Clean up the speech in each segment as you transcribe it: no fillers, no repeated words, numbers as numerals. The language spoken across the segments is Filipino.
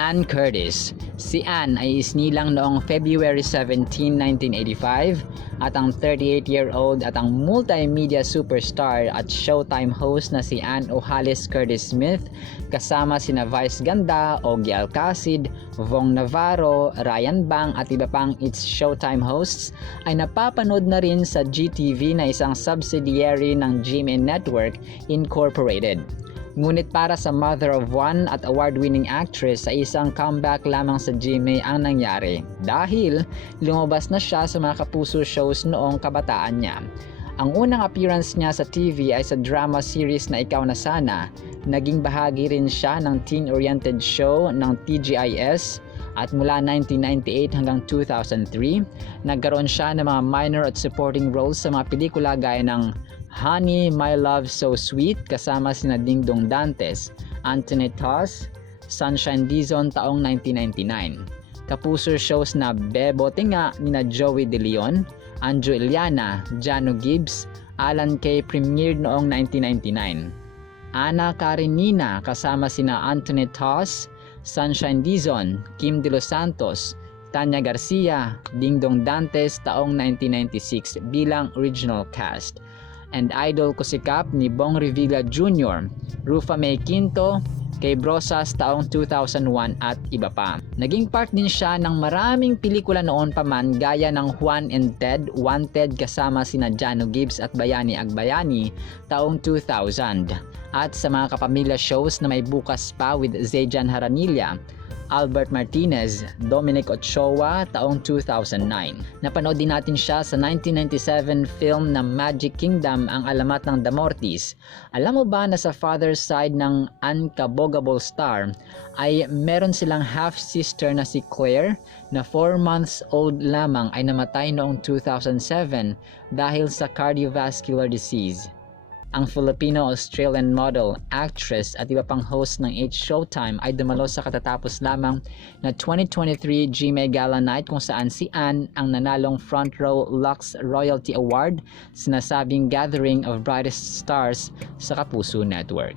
Ann Curtis. Si Ann ay isnilang noong February 17, 1985 at ang 38-year-old at ang multimedia superstar at Showtime host na si Ann O'Hallis Curtis Smith kasama sina Vice Ganda, Ogie Alcacid, Vong Navarro, Ryan Bang at iba pang It's Showtime hosts ay napapanood na rin sa GTV na isang subsidiary ng GMA Network Incorporated. Ngunit para sa mother of one at award-winning actress sa isang comeback lamang sa GMA ang nangyari dahil lumabas na siya sa mga kapuso shows noong kabataan niya. Ang unang appearance niya sa TV ay sa drama series na Ikaw na Sana. Naging bahagi rin siya ng teen-oriented show ng TGIS at mula 1998 hanggang 2003, nagkaroon siya ng mga minor at supporting roles sa mga pelikula gaya ng Honey, My Love So Sweet kasama sina Dingdong Dantes, Anthony Toss, Sunshine Dizon taong 1999. Kapuso shows na Bebo Tinga nina Joey De Leon, Anjo Iliana, Jano Gibbs, Alan Kay premiered noong 1999. Ana Karenina kasama sina Anthony Toss, Sunshine Dizon, Kim De Los Santos, Tanya Garcia, Dingdong Dantes taong 1996 bilang original cast. And idol ko si Cap ni Bong Revilla Jr., Rufa May Quinto, Kay Brosas taong 2001 at iba pa. Naging part din siya ng maraming pelikula noon pa man gaya ng Juan and Ted, Wanted kasama sina Jano Gibbs at Bayani Agbayani taong 2000 at sa mga kapamilya shows na may Bukas Pa with Zejan Haranilla, Albert Martinez, Dominic Ochoa taong 2009. Napanood din natin siya sa 1997 film na Magic Kingdom, Ang Alamat ng Damortis. Alam mo ba na sa father's side ng Unkabogable Star ay meron silang half-sister na si Claire na 4 months old lamang ay namatay noong 2007 dahil sa cardiovascular disease. Ang Filipino-Australian model, actress at iba pang host ng H Showtime ay dumalo sa katatapos lamang na 2023 GMA Gala Night kung saan si Ann ang nanalong Front Row Lux Royalty Award, sinasabing gathering of brightest stars sa Kapuso Network.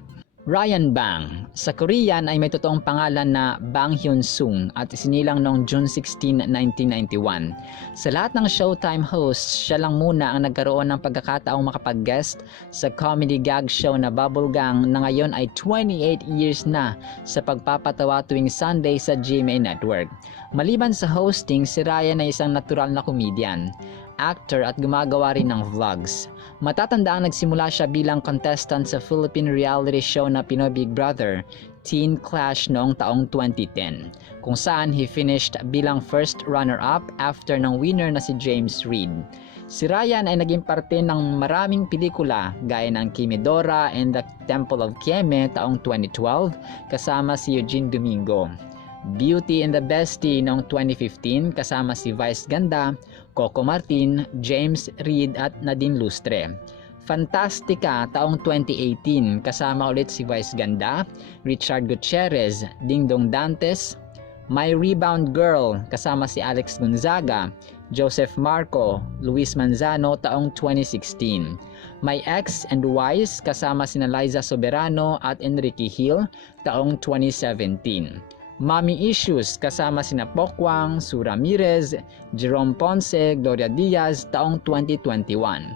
Ryan Bang. Sa Korean ay may totoong pangalan na Bang Hyun-sung at isinilang noong June 16, 1991. Sa lahat ng Showtime hosts, siya lang muna ang nagkaroon ng pagkakataong makapag-guest sa comedy gag show na Bubble Gang na ngayon ay 28 years na sa pagpapatawa tuwing Sunday sa GMA Network. Maliban sa hosting, si Ryan ay isang natural na comedian, actor at gumagawa rin ng vlogs. Matatandaang nagsimula siya bilang contestant sa Philippine reality show na Pinoy Big Brother, Teen Clash noong taong 2010, kung saan he finished bilang first runner-up after ng winner na si James Reid. Si Ryan ay naging parte ng maraming pelikula gaya ng Kimidora and the Temple of Kieme taong 2012 kasama si Eugene Domingo, Beauty and the Bestie noong 2015 kasama si Vice Ganda, Coco Martin, James Reid at Nadine Lustre. Fantastica taong 2018 kasama ulit si Vice Ganda, Richard Gutierrez, Dingdong Dantes. My Rebound Girl kasama si Alex Gonzaga, Joseph Marco, Luis Manzano taong 2016. My Ex and Wise kasama sina Liza Soberano at Enrique Hill taong 2017. Mommy Issues kasama sina Pokwang, Su Ramirez, Jerome Ponce, Gloria Diaz taong 2021.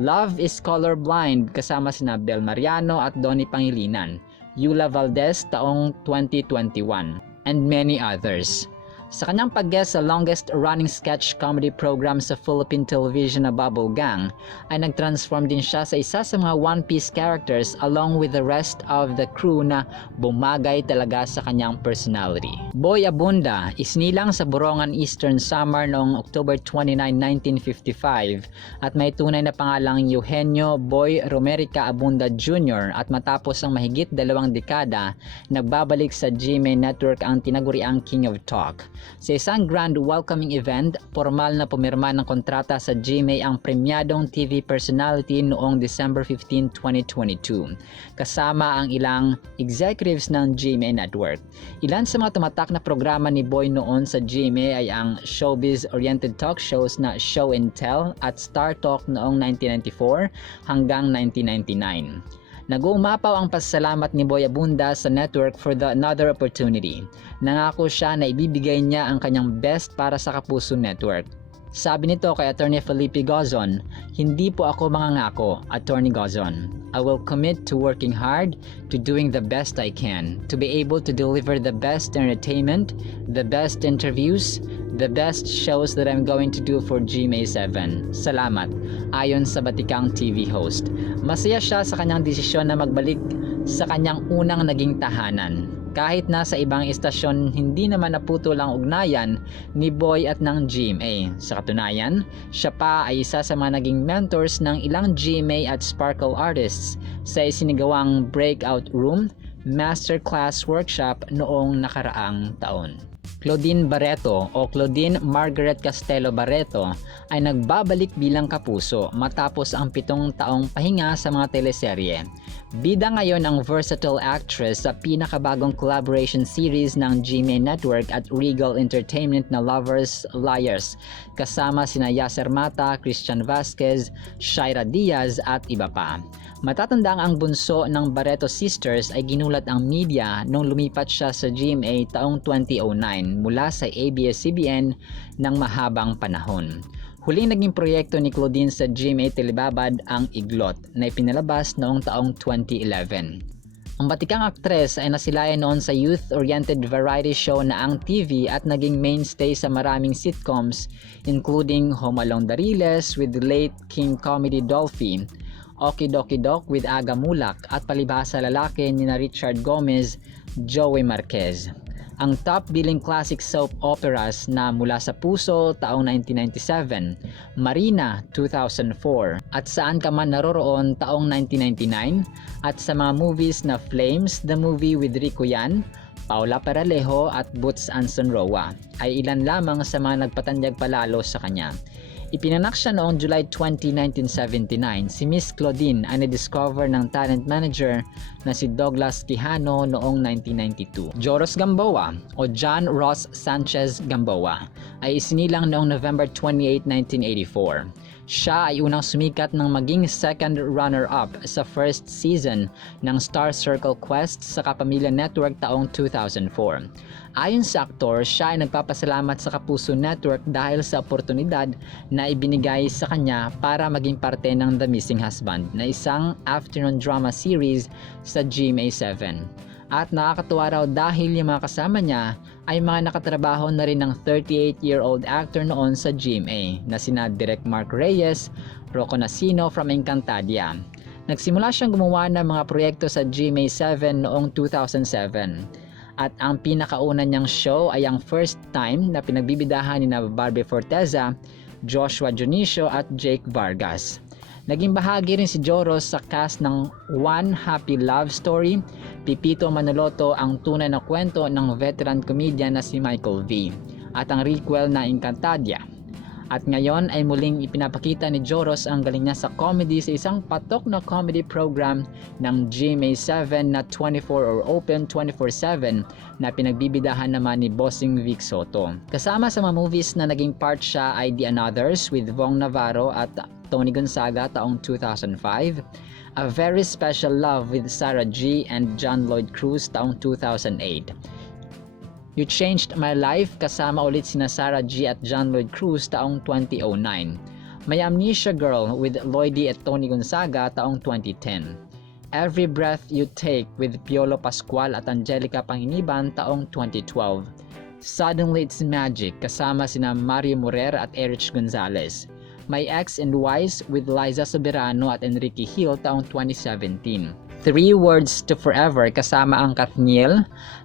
Love is Colorblind kasama sina Bel Mariano at Donnie Pangilinan, Yula Valdez taong 2021, and many others. Sa kanyang pag-guest sa longest running sketch comedy program sa Philippine television na Bubble Gang, ay nag-transform din siya sa isa sa mga One Piece characters along with the rest of the crew na bumagay talaga sa kanyang personality. Boy Abunda, isinilang sa Borongan Eastern Samar noong October 29, 1955 at may tunay na pangalang Eugenio Boy Romerica Abunda Jr. at matapos ang mahigit 2 dekada, nagbabalik sa GMA Network ang tinaguriang King of Talk. Sa isang grand welcoming event, formal na pumirma ng kontrata sa GMA ang premyadong TV personality noong December 15, 2022, kasama ang ilang executives ng GMA Network. Ilan sa mga tumatak na programa ni Boy noon sa GMA ay ang showbiz-oriented talk shows na Show and Tell at Star Talk noong 1994 hanggang 1999. Nag-uumapaw ang pasasalamat ni Boy Abunda sa network for the another opportunity. Nangako siya na ibibigay niya ang kanyang best para sa Kapuso Network. Sabi nito kay Attorney Felipe Gozon, "Hindi po ako mangangako, Attorney Gozon. I will commit to working hard, to doing the best I can, to be able to deliver the best entertainment, the best interviews, the best shows that I'm going to do for GMA7. Salamat." Ayon sa Batikang TV host. Masaya siya sa kanyang desisyon na magbalik sa kanyang unang naging tahanan. Kahit na sa ibang istasyon hindi naman naputol ang ugnayan ni Boy at ng GMA. Sa katunayan, siya pa ay isa sa mga naging mentors ng ilang GMA at Sparkle artists sa isinigawang Breakout Room Masterclass Workshop noong nakaraang taon. Claudine Barreto o Claudine Margaret Castelo Barreto ay nagbabalik bilang kapuso matapos ang 7 taong pahinga sa mga teleserye. Bida ngayon ang versatile actress sa pinakabagong collaboration series ng GMA Network at Regal Entertainment na Lovers Liars, kasama sina Yasser Mata, Christian Vasquez, Shaira Diaz at iba pa. Matatandang ang bunso ng Barreto sisters ay ginulat ang media nung lumipat siya sa GMA taong 2009 mula sa ABS-CBN ng mahabang panahon. Huling naging proyekto ni Claudine sa GMA Telebabad ang Iglot na ipinalabas noong taong 2011. Ang batikang aktres ay nasilayan noon sa youth-oriented variety show na Ang TV at naging mainstay sa maraming sitcoms including Home Alone Dariles with late King Comedy Dolphy, Okie Dokie Doc with Aga Mulak at Palibhasa Lalaki ni na Richard Gomez, Joey Marquez. Ang top-billing classic soap operas na Mula sa Puso taong 1997, Marina 2004 at Saan Ka Man Naroroon taong 1999 at sa mga movies na Flames, the movie with Rico Yan, Paula Paralejo at Boots Anson Roa ay ilan lamang sa mga nagpatanyag palalo sa kanya. Ipinanak siya noong July 20, 1979. Si Miss Claudine ay na-discover ng talent manager na si Douglas Quijano noong 1992. Joros Gamboa o John Ross Sanchez Gamboa ay isinilang noong November 28, 1984. Siya ay unang sumikat ng maging second runner-up sa first season ng Star Circle Quest sa Kapamilya Network taong 2004. Ayon sa aktor, siya ay nagpapasalamat sa Kapuso Network dahil sa oportunidad na ibinigay sa kanya para maging parte ng The Missing Husband na isang afternoon drama series sa GMA7. At nakakatuwa raw dahil yung mga kasama niya ay mga nakatrabaho na rin ng 38-year-old actor noon sa GMA na sina Direk Mark Reyes, Rocco Nacino from Encantadia. Nagsimula siyang gumawa ng mga proyekto sa GMA7 noong 2007 at ang pinakauna niyang show ay ang First Time na pinagbibidahan ni Barbie Forteza, Joshua Junicio at Jake Vargas. Naging bahagi rin si Joros sa cast ng One Happy Love Story, Pipito Manaloto ang tunay na kwento ng veteran comedian na si Michael V. at ang requel na Encantadia. At ngayon ay muling ipinapakita ni Joros ang galing niya sa comedy sa isang patok na comedy program ng GMA7 na 24 or Open 24/7 na pinagbibidahan naman ni Bossing Vic Soto. Kasama sa mga movies na naging part siya ay The Anothers with Vong Navarro at Tony Gonzaga taong 2005, A Very Special Love with Sarah G and John Lloyd Cruz taong 2008. You Changed My Life kasama ulit sina Sarah G at John Lloyd Cruz taong 2009. My Amnesia Girl with Lloydie at Tony Gonzaga taong 2010. Every Breath You Take with Piolo Pascual at Angelica Panginiban taong 2012. Suddenly It's Magic kasama sina Mario Morera at Erich Gonzalez. My Ex and Wise with Liza Soberano at Enrique Hill taong 2017. 3 Words to Forever kasama ang Kathniel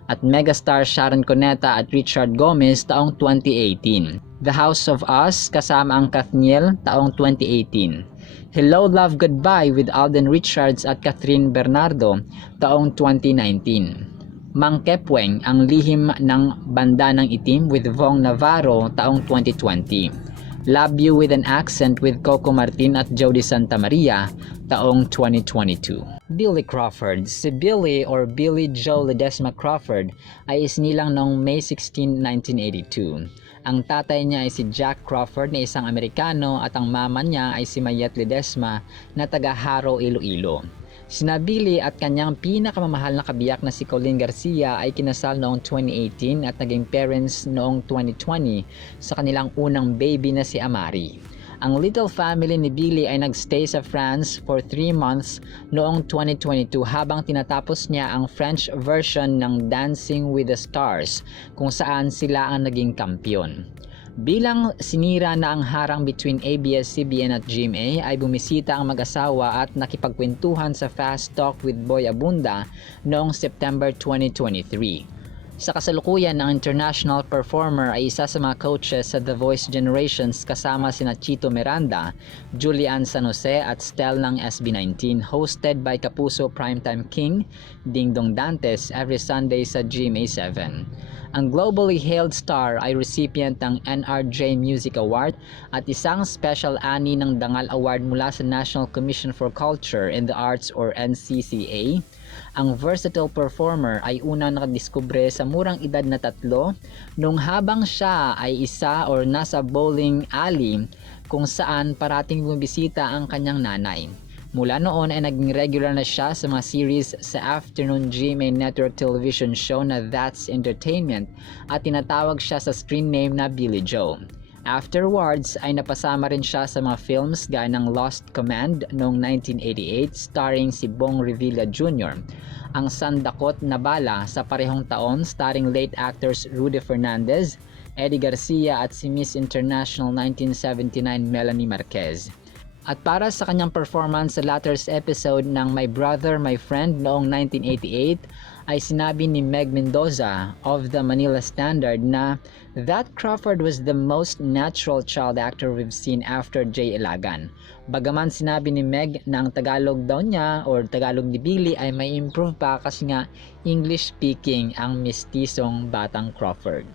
at megastar Sharon Cuneta at Richard Gomez taong 2018. The House of Us kasama ang Kathniel taong 2018. Hello Love Goodbye with Alden Richards at Catherine Bernardo taong 2019. Mang Kepweng ang Lihim ng Banda ng Itim with Vong Navarro taong 2020. Love You with an Accent with Coco Martin at Jody Santa Maria taong 2022. Billy Crawford. Si Billy or Billy Joe Ledesma Crawford ay isinilang noong May 16, 1982. Ang tatay niya ay si Jack Crawford na isang Amerikano at ang mama niya ay si Mayet Ledesma na taga Haro, Iloilo. Sina Billy at kanyang pinakamamahal na kabiyak na si Colleen Garcia ay kinasal noong 2018 at naging parents noong 2020 sa kanilang unang baby na si Amari. Ang little family ni Billy ay nagstay sa France for 3 months noong 2022 habang tinatapos niya ang French version ng Dancing with the Stars kung saan sila ang naging kampiyon. Bilang sinira na ang harang between ABS-CBN at GMA ay bumisita ang mag-asawa at nakipagkwentuhan sa Fast Talk with Boy Abunda noong September 2023. Sa kasalukuyan, ang international performer ay isa sa mga coaches sa The Voice Generations kasama sina Chito Miranda, Julian San Jose at Stel ng SB19, hosted by Kapuso Primetime King, Dingdong Dantes every Sunday sa GMA7. Ang globally hailed star ay recipient ng NRJ Music Award at isang Special Annie ng Dangal Award mula sa National Commission for Culture and the Arts or NCCA. Ang versatile performer ay unang nakadiskubre sa murang edad na 3 nung habang siya ay isa or nasa bowling alley kung saan parating bumibisita ang kanyang nanay. Mula noon ay naging regular na siya sa mga series sa afternoon GMA Network television show na That's Entertainment at tinatawag siya sa screen name na Billy Joe. Afterwards ay napasama rin siya sa mga films gaya ng Lost Command noong 1988 starring si Bong Revilla Jr., ang Sandakot na Bala sa parehong taon starring late actors Rudy Fernandez, Eddie Garcia at si Miss International 1979 Melanie Marquez. At para sa kanyang performance sa latter's episode ng My Brother, My Friend noong 1988 ay sinabi ni Meg Mendoza of the Manila Standard na that Crawford was the most natural child actor we've seen after Jay Ilagan. Bagaman sinabi ni Meg na ang Tagalog daw niya or Tagalog ni Billy ay may improve pa kasi nga English speaking ang mistisong batang Crawford.